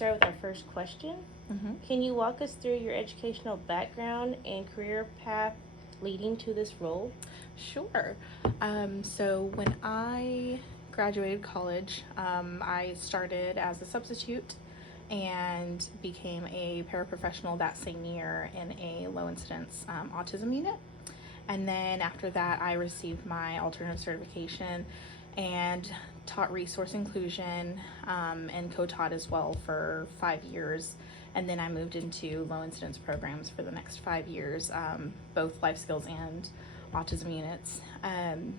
Start with our first question. Can you walk us through your educational background and career path leading to this role? Sure. So when I graduated college, I started as a substitute and became a paraprofessional that same year in a low incidence autism unit. And then after that, I received my alternative certification and taught resource inclusion and co-taught as well for 5 years. And then I moved into low incidence programs for the next 5 years, both life skills and autism units. And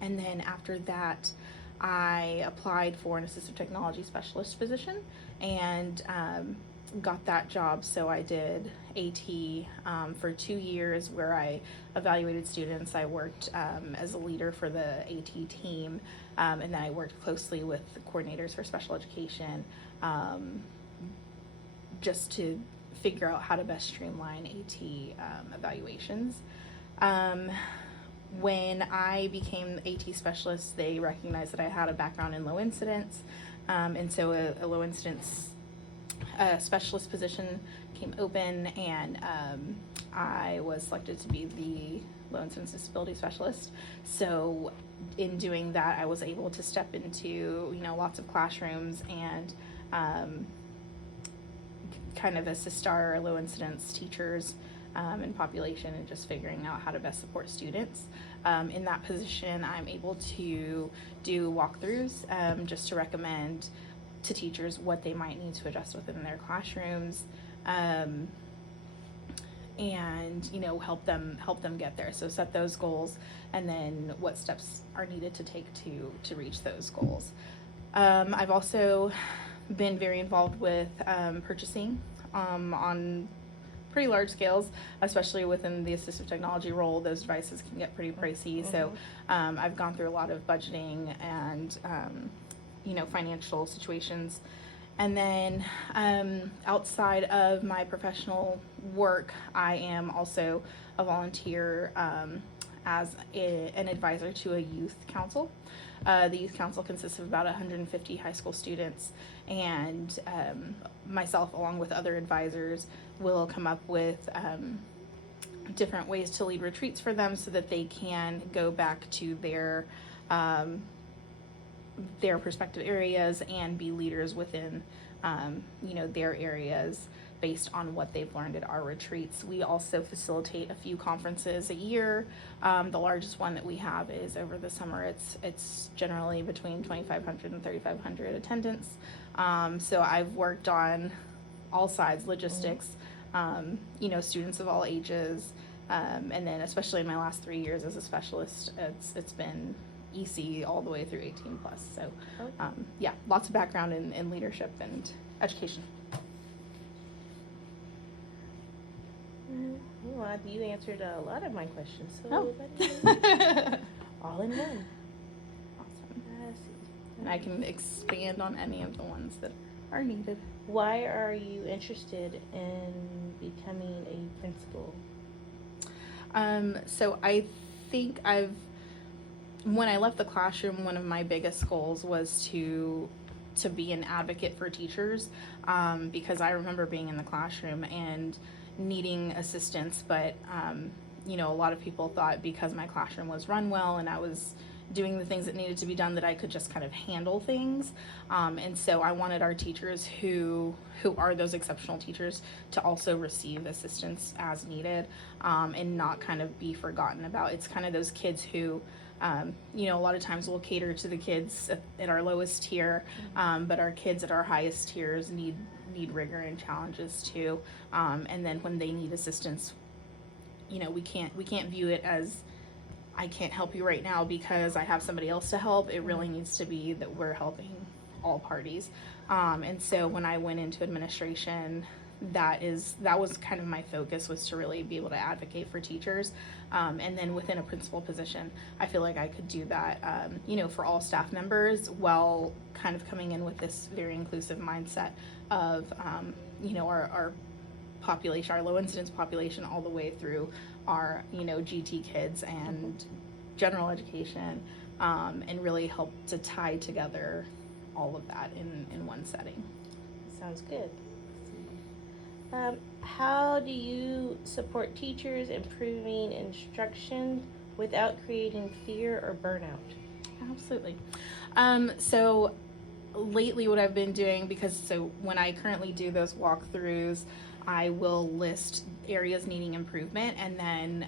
then after that, I applied for an assistive technology specialist position and got that job. So I did AT for 2 years where I evaluated students. I worked as a leader for the AT team, and then I worked closely with the coordinators for special education just to figure out how to best streamline AT evaluations. When I became AT specialist, they recognized that I had a background in low incidence, and so a low incidence specialist position came open, and I was selected to be the low incidence disability specialist. So in doing that, I was able to step into lots of classrooms and kind of assist our low incidence teachers and population and just figuring out how to best support students. In that position, I'm able to do walkthroughs just to recommend to teachers what they might need to adjust within their classrooms, and help them get there. So set those goals, and then what steps are needed to take to reach those goals. I've also been very involved with purchasing on pretty large scales, especially within the assistive technology role. Those devices can get pretty pricey. So I've gone through a lot of budgeting and financial situations. And then outside of my professional work, I am also a volunteer as an advisor to a youth council. The youth council consists of about 150 high school students, and myself, along with other advisors, will come up with different ways to lead retreats for them so that they can go back to their respective areas and be leaders within their areas based on what they've learned at our retreats. We also facilitate a few conferences a year. The largest one that we have is over the summer. It's generally between 2,500 and 3,500 attendance. So I've worked on all sides, logistics, students of all ages, and then especially in my last 3 years as a specialist, it's been EC all the way through 18 plus. So lots of background in leadership and education. Well, you answered a lot of my questions, so all in one. Awesome. I see. And I can expand on any of the ones that are needed. Why are you interested in becoming a principal? So I think when I left the classroom, one of my biggest goals was to be an advocate for teachers, because I remember being in the classroom and needing assistance, but a lot of people thought because my classroom was run well and I was doing the things that needed to be done that I could just kind of handle things, and so I wanted our teachers who are those exceptional teachers to also receive assistance as needed, and not kind of be forgotten about. It's kind of those kids who a lot of times we'll cater to the kids at our lowest tier, but our kids at our highest tiers need rigor and challenges too. And then when they need assistance, we can't view it as I can't help you right now because I have somebody else to help. It really needs to be that we're helping all parties. And so when I went into administration, that was kind of my focus, was to really be able to advocate for teachers, and then within a principal position I feel like I could do that for all staff members, while kind of coming in with this very inclusive mindset of our population, our low incidence population, all the way through our GT kids and general education, and really help to tie together all of that in one setting. sounds good. How do you support teachers improving instruction without creating fear or burnout? Absolutely. So lately what I've been doing, so when I currently do those walkthroughs, I will list areas needing improvement and then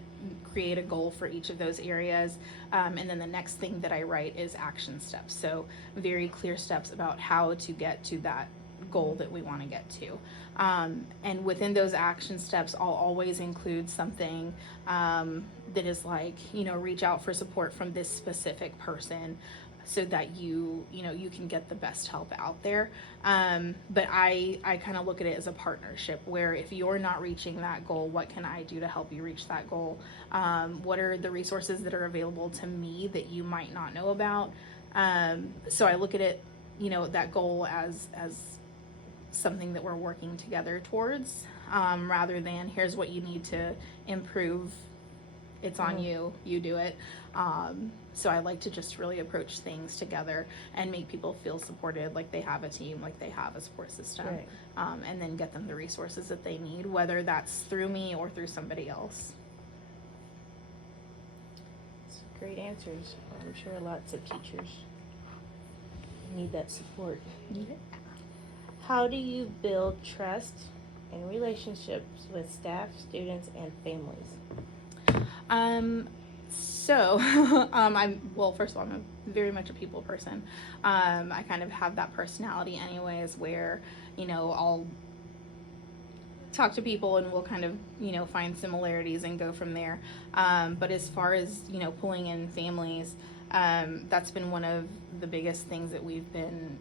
create a goal for each of those areas. And then the next thing that I write is action steps. So very clear steps about how to get to that goal that we want to get to. And within those action steps, I'll always include something that is like, reach out for support from this specific person so that you can get the best help out there. But I kind of look at it as a partnership where if you're not reaching that goal, what can I do to help you reach that goal? What are the resources that are available to me that you might not know about? So I look at it, that goal as something that we're working together towards, rather than here's what you need to improve. It's on you do it. So I like to just really approach things together and make people feel supported, like they have a team, like they have a support system. Right. And then get them the resources that they need, whether that's through me or through somebody else. Great answers. I'm sure lots of teachers need that support. Yeah. How do you build trust and relationships with staff, students, and families? First of all, I'm very much a people person. I kind of have that personality anyways where, I'll talk to people and we'll kind of, find similarities and go from there. But as far as, pulling in families, that's been one of the biggest things that we've been,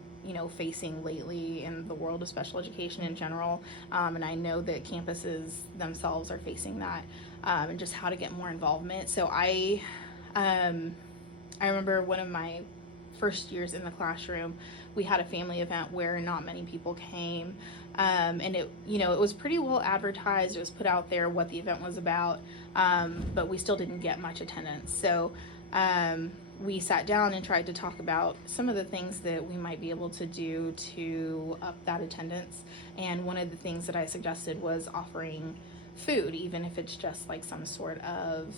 facing lately in the world of special education in general. And I know that campuses themselves are facing that, and just how to get more involvement. So I remember one of my first years in the classroom, we had a family event where not many people came. And it was pretty well advertised. It was put out there what the event was about, but we still didn't get much attendance. So we sat down and tried to talk about some of the things that we might be able to do to up that attendance. And one of the things that I suggested was offering food, even if it's just like some sort of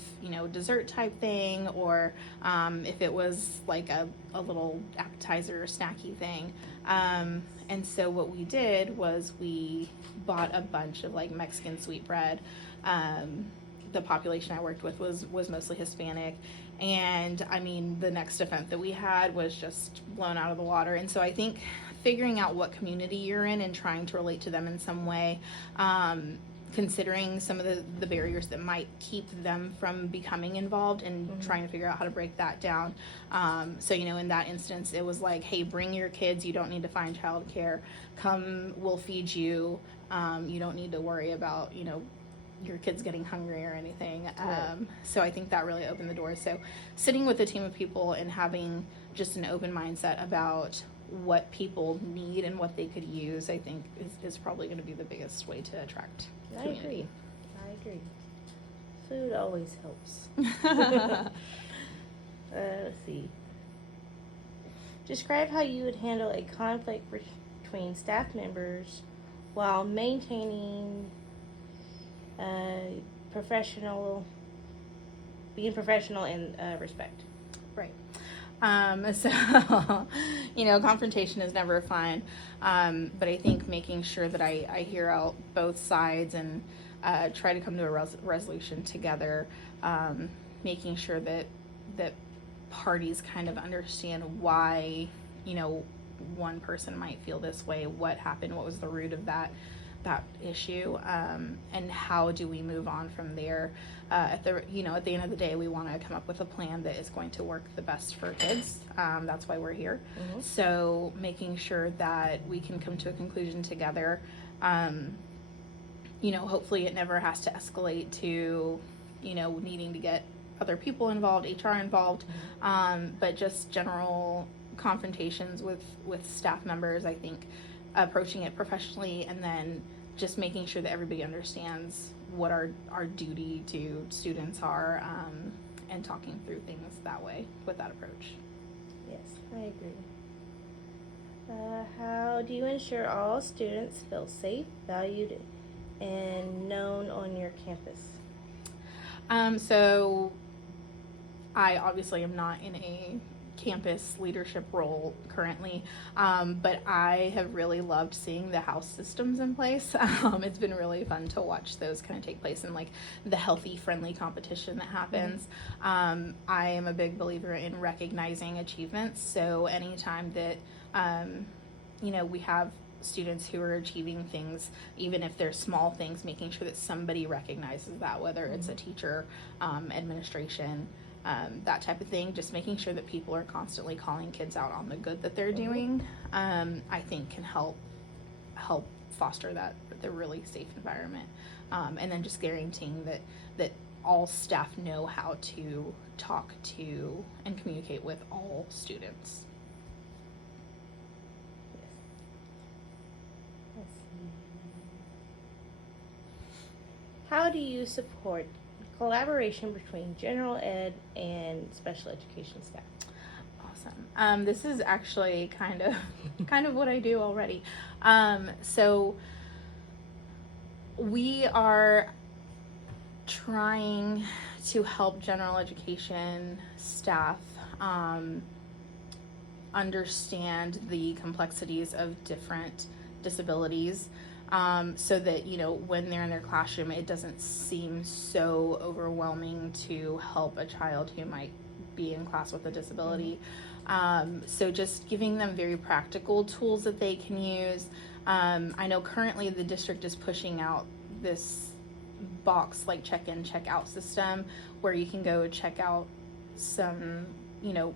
dessert type thing, or if it was like a little appetizer or snacky thing. And so what we did was we bought a bunch of like Mexican sweetbread. The population I worked with was mostly Hispanic, and I mean the next event that we had was just blown out of the water. And so I think figuring out what community you're in and trying to relate to them in some way, considering some of the barriers that might keep them from becoming involved, and trying to figure out how to break that down. So in that instance, it was like, hey, bring your kids, you don't need to find childcare, come, we'll feed you, you don't need to worry about your kids getting hungry or anything. Right. So I think that really opened the door. So sitting with a team of people and having just an open mindset about what people need and what they could use, I think is probably going to be the biggest way to attract community. I agree. Food always helps. Let's see. Describe how you would handle a conflict between staff members while maintaining being professional and respect. Right. So, confrontation is never fun. But I think making sure that I hear out both sides and try to come to a resolution together, making sure that parties kind of understand why, one person might feel this way, what happened, what was the root of that issue, and how do we move on from there. At the end of the day, we want to come up with a plan that is going to work the best for kids. That's why we're here. So making sure that we can come to a conclusion together. Hopefully it never has to escalate to needing to get other people involved, HR involved, but just general confrontations with staff members. I think approaching it professionally, and then just making sure that everybody understands what our duty to students are, and talking through things that way with that approach. Yes, I agree. How do you ensure all students feel safe, valued, and known on your campus? So I obviously am not in a campus leadership role currently, but I have really loved seeing the house systems in place. It's been really fun to watch those kind of take place and like the healthy, friendly competition that happens. I am a big believer in recognizing achievements. So anytime that, we have students who are achieving things, even if they're small things, making sure that somebody recognizes that, whether it's a teacher, administration, that type of thing, just making sure that people are constantly calling kids out on the good that they're doing, I think can help foster the really safe environment, and then just guaranteeing that all staff know how to talk to and communicate with all students. Let's see. How do you support collaboration between general ed and special education staff? Awesome. This is actually kind of what I do already. So we are trying to help general education staff understand the complexities of different disabilities, so that when they're in their classroom, it doesn't seem so overwhelming to help a child who might be in class with a disability. So just giving them very practical tools that they can use. I know currently the district is pushing out this box like check-in, check-out system where you can go check out some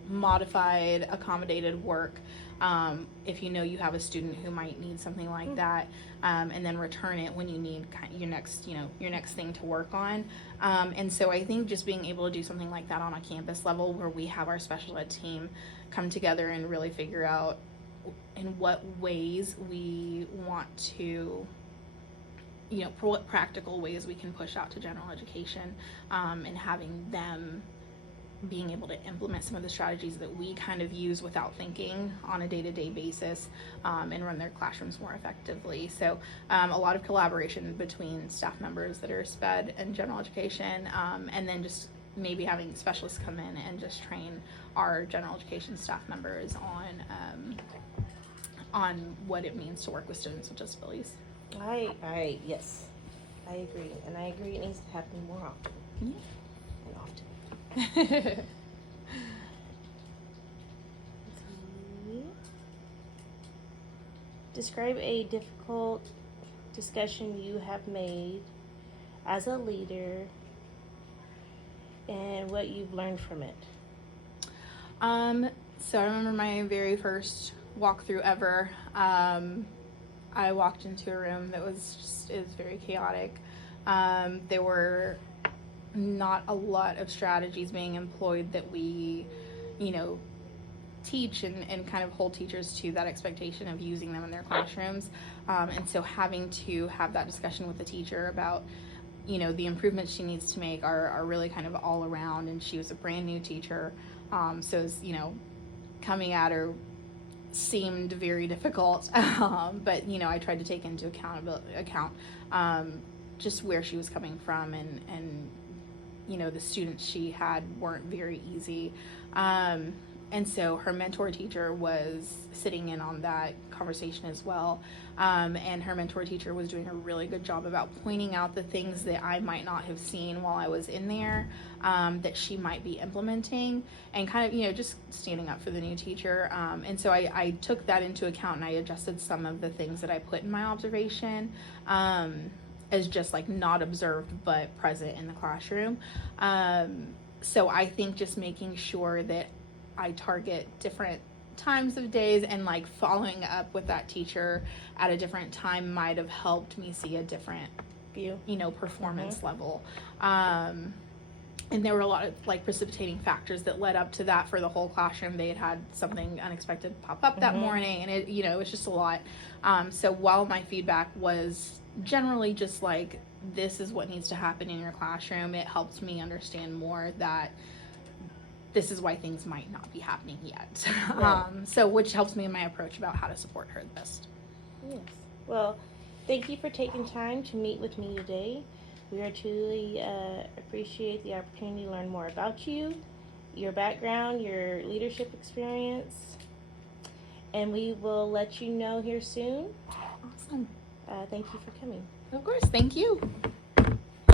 modified accommodated work, if you have a student who might need something like that, and then return it when you need your next thing to work on. And so I think just being able to do something like that on a campus level where we have our special ed team come together and really figure out in what ways we want to, what practical ways we can push out to general education, and having them being able to implement some of the strategies that we kind of use without thinking on a day-to-day basis, and run their classrooms more effectively. So a lot of collaboration between staff members that are SPED and general education, and then just maybe having specialists come in and just train our general education staff members on what it means to work with students with disabilities. Yes, I agree, and I agree it needs to happen more often. Yeah. And often. Describe a difficult discussion you have made as a leader and what you've learned from it. So I remember my very first walkthrough ever. I walked into a room that was very chaotic. There were not a lot of strategies being employed that we, teach and kind of hold teachers to that expectation of using them in their classrooms. And so having to have that discussion with the teacher about, the improvements she needs to make are really kind of all around. And she was a brand new teacher. So it's, coming at her seemed very difficult. But, I tried to take into account just where she was coming from and the students she had weren't very easy. And so her mentor teacher was sitting in on that conversation as well. And her mentor teacher was doing a really good job about pointing out the things that I might not have seen while I was in there, that she might be implementing, and kind of, just standing up for the new teacher. And so I took that into account, and I adjusted some of the things that I put in my observation, as just like not observed but present in the classroom. So I think just making sure that I target different times of days and like following up with that teacher at a different time might have helped me see a different view, performance level. And there were a lot of like precipitating factors that led up to that for the whole classroom. They had something unexpected pop up that morning, and it was just a lot. So while my feedback was generally just like, this is what needs to happen in your classroom, it helped me understand more that this is why things might not be happening yet. Right. So which helps me in my approach about how to support her the best. Yes. Well, thank you for taking time to meet with me today. We are truly appreciate the opportunity to learn more about you, your background, your leadership experience, and we will let you know here soon. Awesome. Thank you for coming. Of course. Thank you.